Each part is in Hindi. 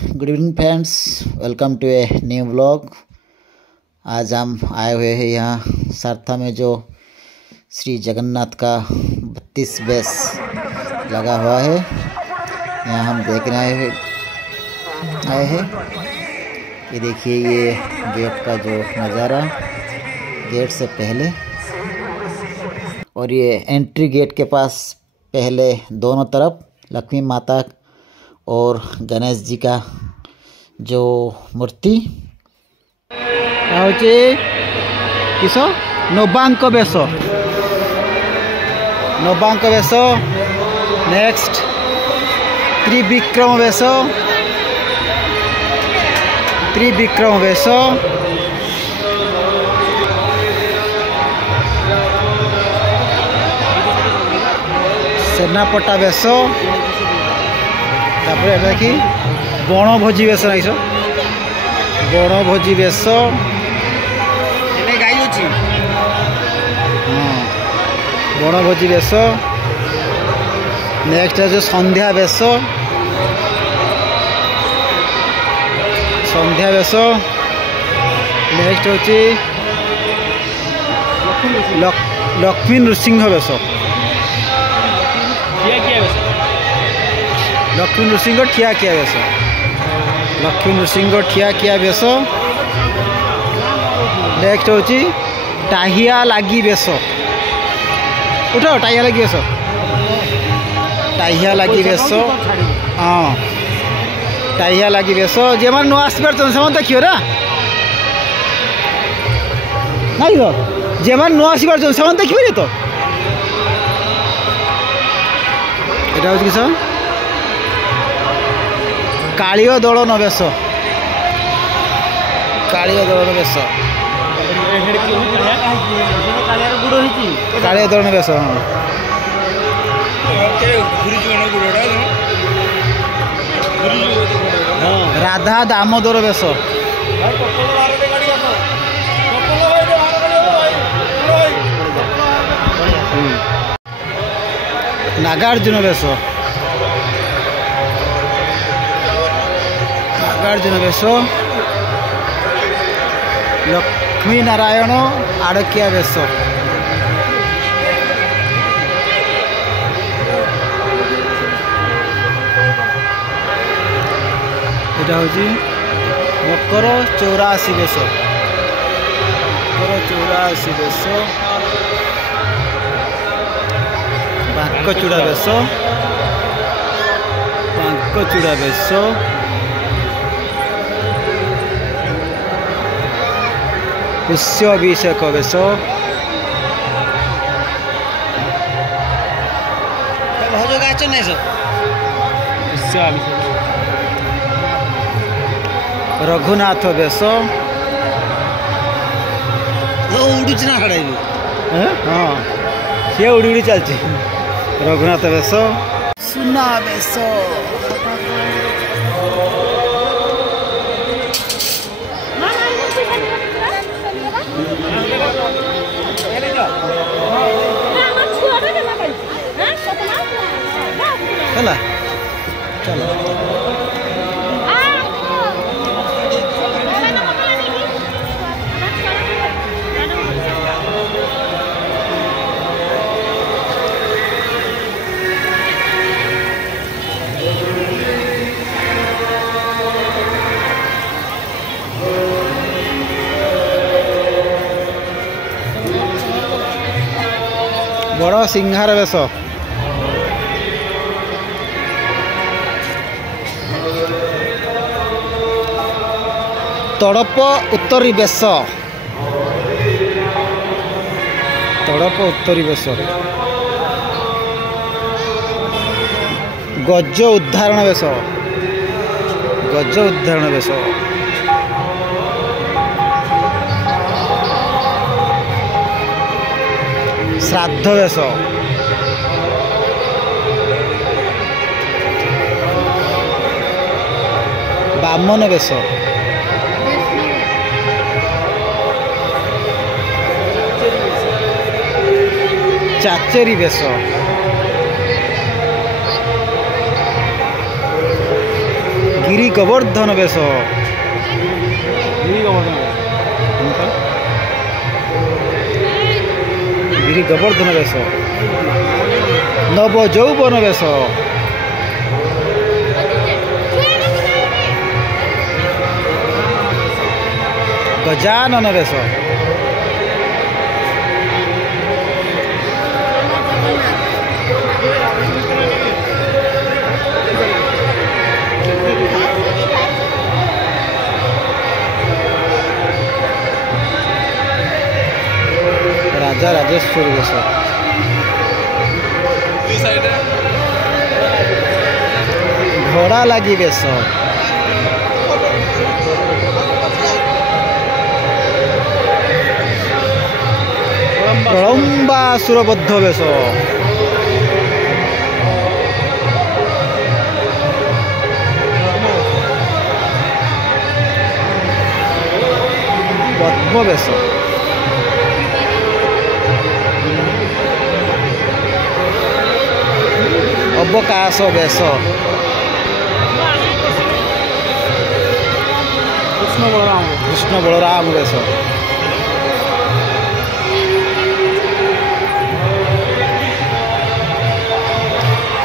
Good evening friends, welcome to a new vlog. आज हम आए हुए हैं यहाँ सारथा में जो श्री जगन्नाथ का 32 बेस लगा हुआ है। यहाँ हम देखने आए हैं। ये देखिए, ये गेट का जो नज़ारा गेट से पहले, और ये एंट्री गेट के पास पहले दोनों तरफ लक्ष्मी माता और गणेश जी का जो मूर्ति किस नवांक बेश नेक्स्ट त्रिविक्रम बेश सेनापटा बेश देखी बणभोजी बेश नाइस बणभोजी बेश गाई अच्छी बणभोजी बेश। नेक्स्ट है संध्या बेश नेक्स्ट हूँ लक्ष्मी नृसिंह बेश लक्ष्मी नृसिंह ठिया किया बेश नेक्स्ट हूँ टाहिया लागी बेश उठ टाहिया लागी बेश हाँ टाहिया लागी बेश जे मैंने नुआ आसपार से देखिए ना नहीं तो जे मैंने नुआ आसपार से देखिए तो यहाँ हूँ किस कालियो दलन बेश कालियो दलन बेश राधा दामोदर बेश नागार्जुन बेश लक्ष्मी नारायण आड़किया बेश यहाँ हूँ मकर 84 बेश बांकचूड़ा बेश पुष्याभिषेक बेश रघुनाथ बेश उड़ी हाँ सी उड़ी चलती रघुनाथ बेश सुना बेश चला चलो बड़ सिंहार बेश तड़प उत्तरी बेश गज उद्धारण बेश श्राद्ध बेश बामन बेश चाचेरी बेश गिरी गोवर्धन बेश गिरी गोवर्धन बेश नव यौवन बेश गजानन बेश राजा राजेश्वर बेश घोड़ा लगी बेश प्रलम्बासुरबद्ध बेश पद्म बेश अवकाश बेश कृष्ण बलराम बेश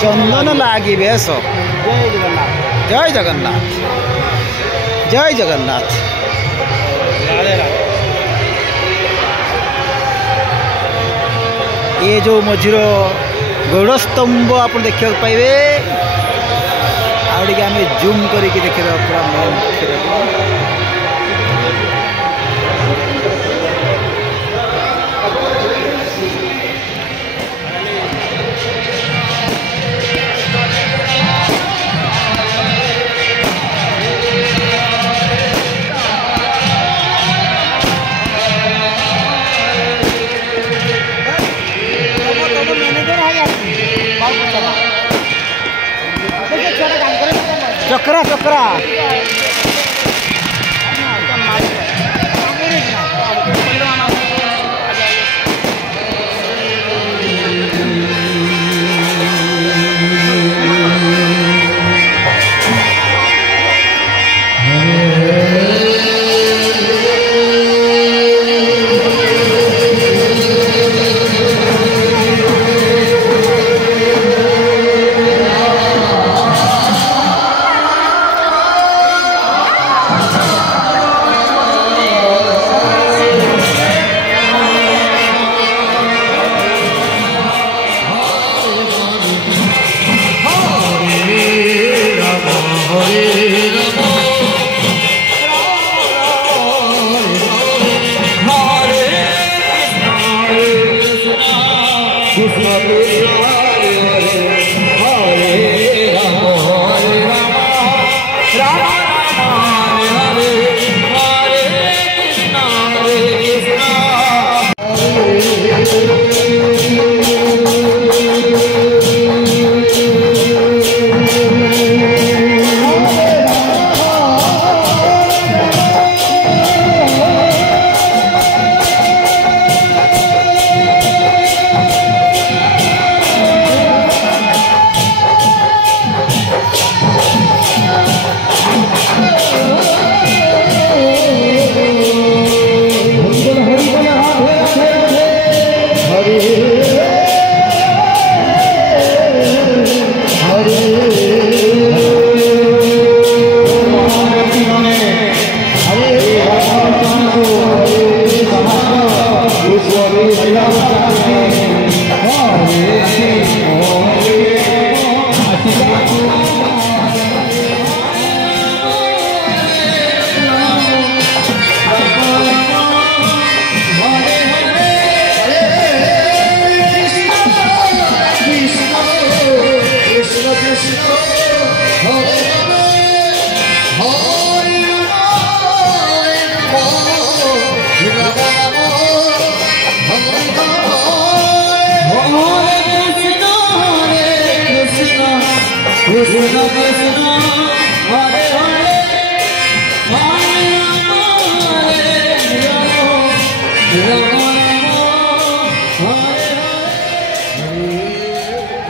चंदन लागी बेश जय जगन्नाथ जय जगन्नाथ। ये जो मझीर गौड़स्तंभ आप देखा पाइबे आगे आम जूम करके देखा पूरा चक्रा चक्रा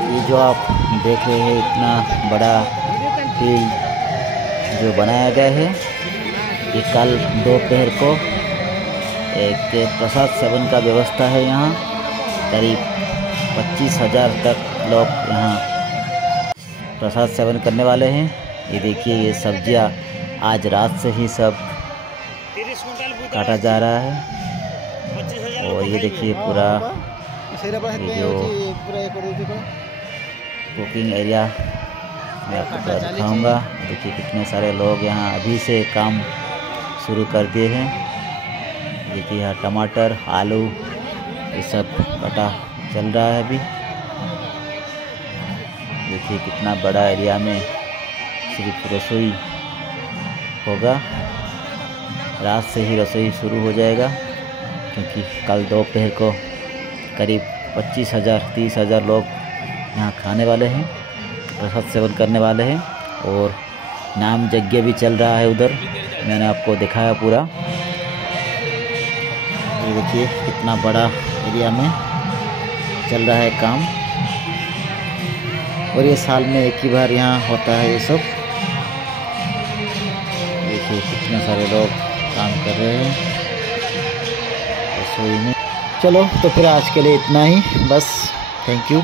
ये जो आप देख रहे हैं इतना बड़ा फील्ड जो बनाया गया है। ये कल दोपहर को एक प्रसाद सेवन का व्यवस्था है यहाँ। करीब 25,000 तक लोग यहाँ प्रसाद सेवन करने वाले हैं। ये देखिए, ये सब्जियाँ आज रात से ही सब काटा जा रहा है। और ये देखिए पूरा ये जो कुकिंग एरिया मैं आपको पूरा दिखाऊंगा। देखिए कितने सारे लोग यहाँ अभी से काम शुरू कर दिए हैं। देखिए यहाँ टमाटर, आलू ये सब कटा चल रहा है अभी। देखिए कितना बड़ा एरिया में सिर्फ रसोई होगा। रात से ही रसोई शुरू हो जाएगा, क्योंकि कल दोपहर को करीब 25,000-30,000 लोग यहाँ खाने वाले हैं, प्रसाद सेवन करने वाले हैं। और नाम यज्ञ भी चल रहा है उधर, मैंने आपको दिखाया पूरा। ये देखिए कितना बड़ा एरिया में चल रहा है काम। और ये साल में एक ही बार यहाँ होता है ये सब। देखिए कितने सारे लोग काम कर रहे हैं रसोई में। चलो तो फिर आज के लिए इतना ही बस। Thank you.